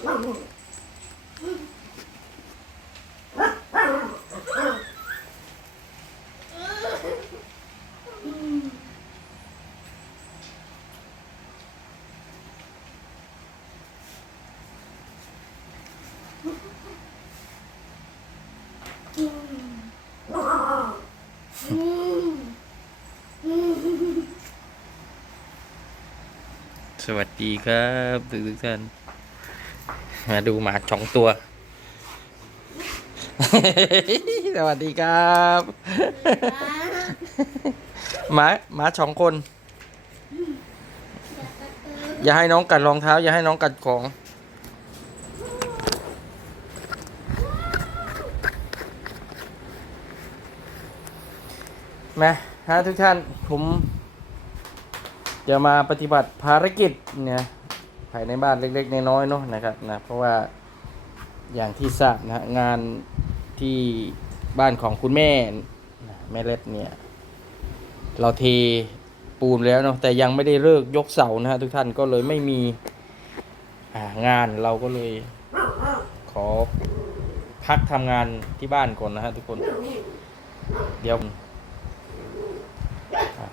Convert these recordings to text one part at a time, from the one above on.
สวัสดีครับทุกท่าน มาดูหมาสองตัว สวัสดีครับ หมาหมาสองคน อย่าให้น้องกัดรองเท้า อย่าให้น้องกัดของมาฮะทุกท่านผมจะมาปฏิบัติภารกิจเนี่ย ภายในบ้านเล็กๆน้อยๆเนาะนะครับนะเพราะว่าอย่างที่ทราบนะฮะงานที่บ้านของคุณแม่แม่เล็ดเนี่ย เราเทปูนแล้วเนาะแต่ยังไม่ได้เลิกยกเสานะฮะทุกท่านก็เลยไม่มีงานเราก็เลยขอพักทำงานที่บ้านก่อนนะฮะทุกคน เดี๋ยว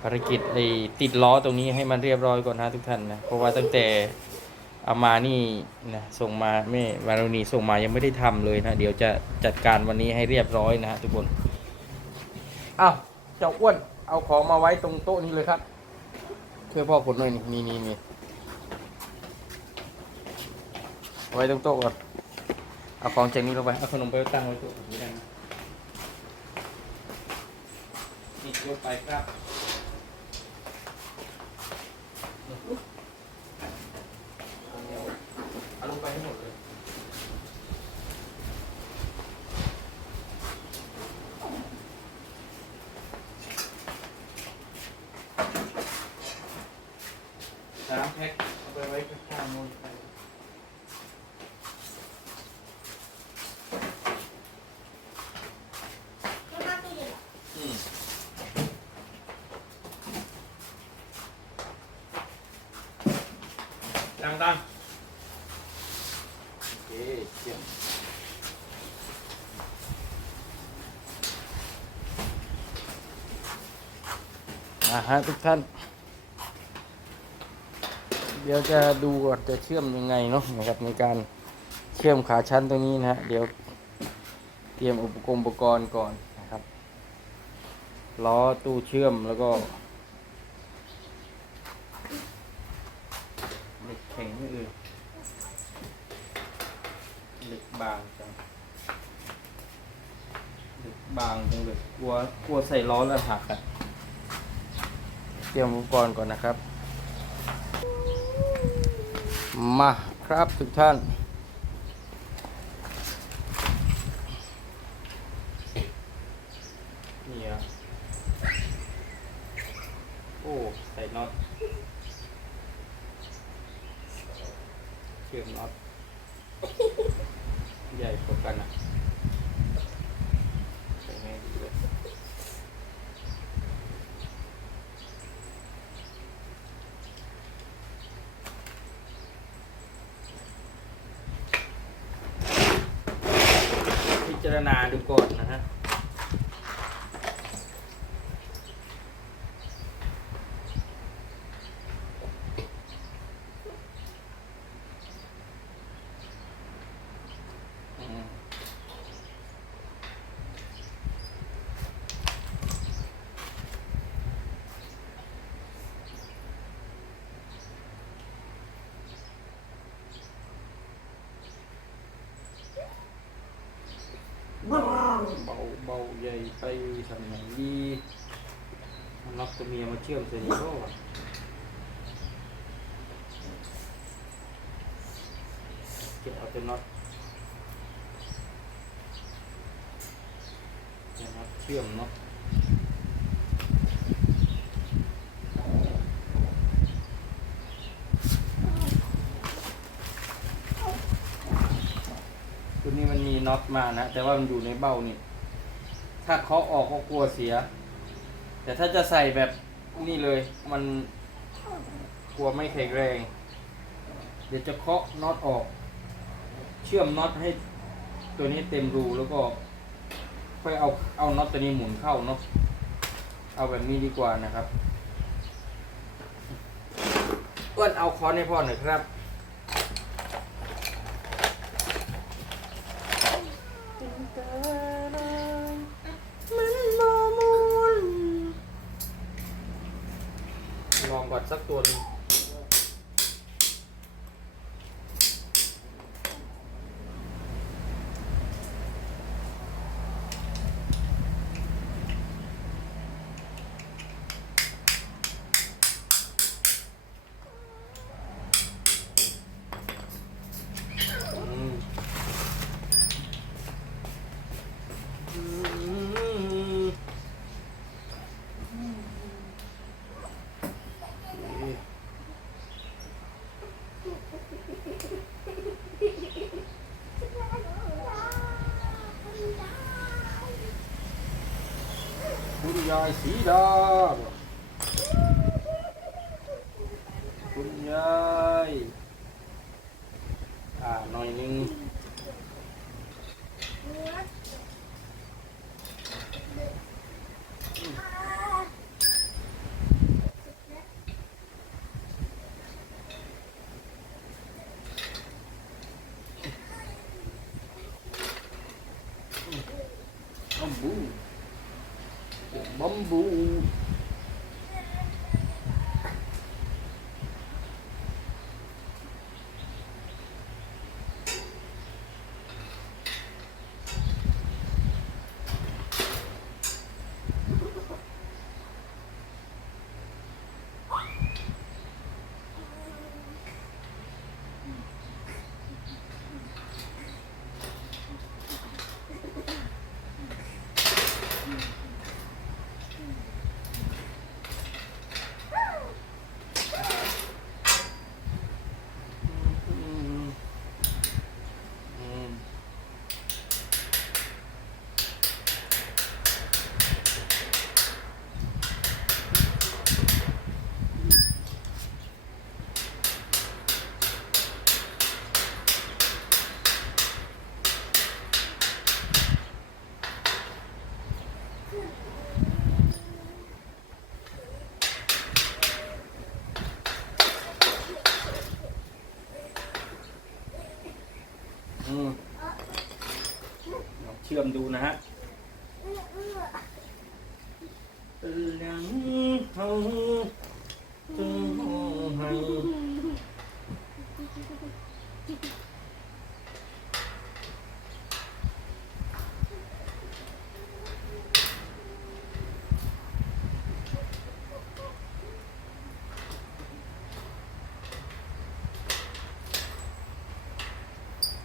ภารกิจไอ้ติดล้อตรงนี้ให้มันเรียบร้อยก่อนนะทุกท่านนะเพราะว่าตั้งแต่ เอามานี่นะส่งมาไม่วารุณีส่งมายังไม่ได้ทำเลยนะ เดี๋ยวจะจัดการวันนี้ให้เรียบร้อยนะฮะทุกคนอ้าวเจ้าอ้วนเอาของมาไว้ตรงโต๊ะนี้เลยครับช่วยพ่อขนหน่อยนี่นี่นี่เอาไว้ตรงโต๊ะก่อนเอาของจากนี้ลงไปเอาขนมไปตั้งไว้โต๊ะนี้ได้ไหมนี่ยกไปครับ เอาลงไปให้หมดเลย สามแพ็คเอาไปไว้ข้างๆนู้นไปอืมดังดังโอเคเยี่ยมมาฮะทุกท่าน เดี๋ยวจะดูก่อนจะเชื่อมยังไงเนาะนะครับในการเชื่อมขาชั้นตรงนี้นะฮะเดี๋ยวเตรียมอุปกรณ์อุปกรณ์ก่อนนะครับล้อตู้เชื่อมแล้วก็เหล็กแข็งไม่เอ่ยเหล็กบางจังเหล็กบางจังเลยกลัวกลัวใส่ล้อแล้วหักอะเตรียมอุปกรณ์ก่อนนะครับ มาครับทุกท่านอะโอ้ ใส่น็อตเชื่อมน็อตใหญ่กว่ากันอะ ใส่ไงดีเลยพิจาร ณาดูก่อนนะ เบาเบาใหญ่ไปทำไหนดีมันล็อกตัวเมียมาเชื่อมเสร็จแล้วเก็บเอาเป็นน็อตนน็อตเชื่อมเนาะตัวนี้มันมีน็ อตมานะแต่ว่ามันอยู่ในเบ้านี่ถ้าเคาะออกก็กลัวเสีย แต่ถ้าจะใส่แบบนี่เลย มันกลัวไม่แข็งแรง เดี๋ยวจะเคาะน็อตออก เชื่อมน็อตให้ตัวนี้เต็มรูแล้วก็ค่อยเอาเอาน็อตตัวนี้หมุนเข้าเนาะเอาแบบนี้ดีกว่านะครับอ้วนเอาค้อนให้พ่อหน่อยครับ ลองก่อน สักตัวหนึง คุณยายสีดาคุณยาย อ่าหน่อยนึงบัมบูบัมบูอืมอืมอืมลองเชื่อ มดูนะฮะหลังเขาจะให้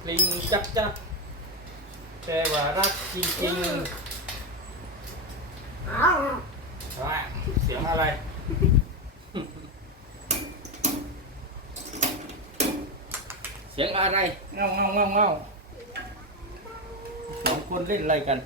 ลิงจับจับ แต่ว่ารักจริงๆว้ายเสียงอะไร เสียงอะไรเงาเงาเงาเงาสองคนเล่นอะไรกัน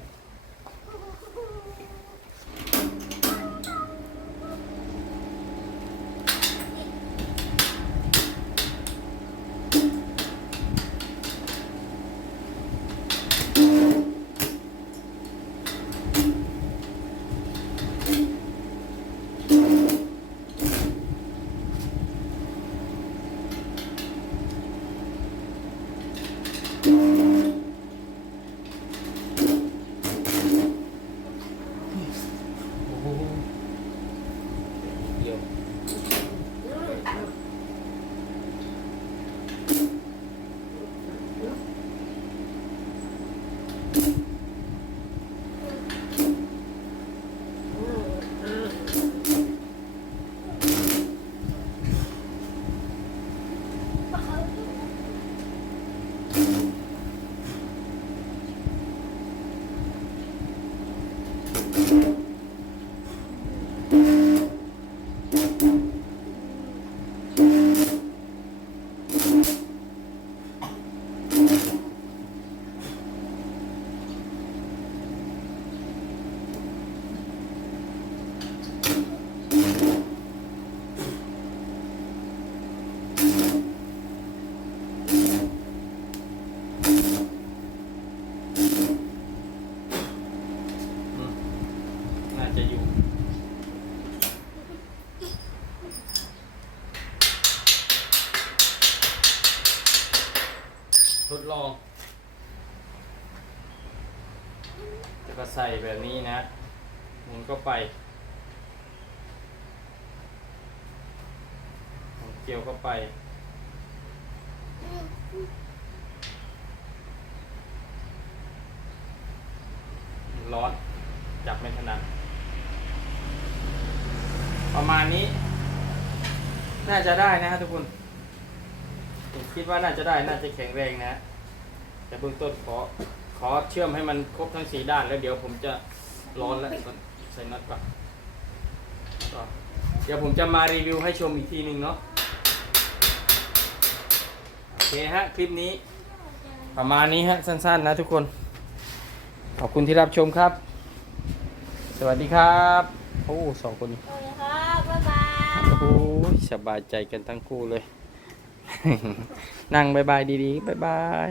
แบบนี้นะ หมุนก็ไป หมุนเกี่ยวก็ไป ร้อน จับไม่ถนัด ประมาณนี้ น่าจะได้นะฮะทุกคนผมคิดว่าน่าจะได้ น่าจะแข็งแรงนะ แต่เบื้องต้นขอ อเชื่อมให้มันครบทั้งสีด้านแล้วเดี๋ยวผมจะร้อนแล้วใส่น็อตก่อนก็เดี๋ยวผมจะมารีวิวให้ชมอีกทีหนึ่งเนาะโอเคฮะ คลิปนี้ ประมาณนี้ฮะ สั้นๆนะทุกคน ขอบคุณที่รับชมครับ สวัสดีครับ โอ้สองคนนี้โอเคครับบ๊ายบายโอ้ยสบายใจกันทั้งคู่เลย นั่งบายบายดีๆบายบาย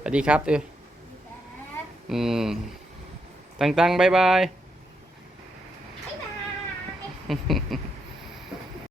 สวัสดีครับเออ อืมตังๆบายบายบ๊ายบาย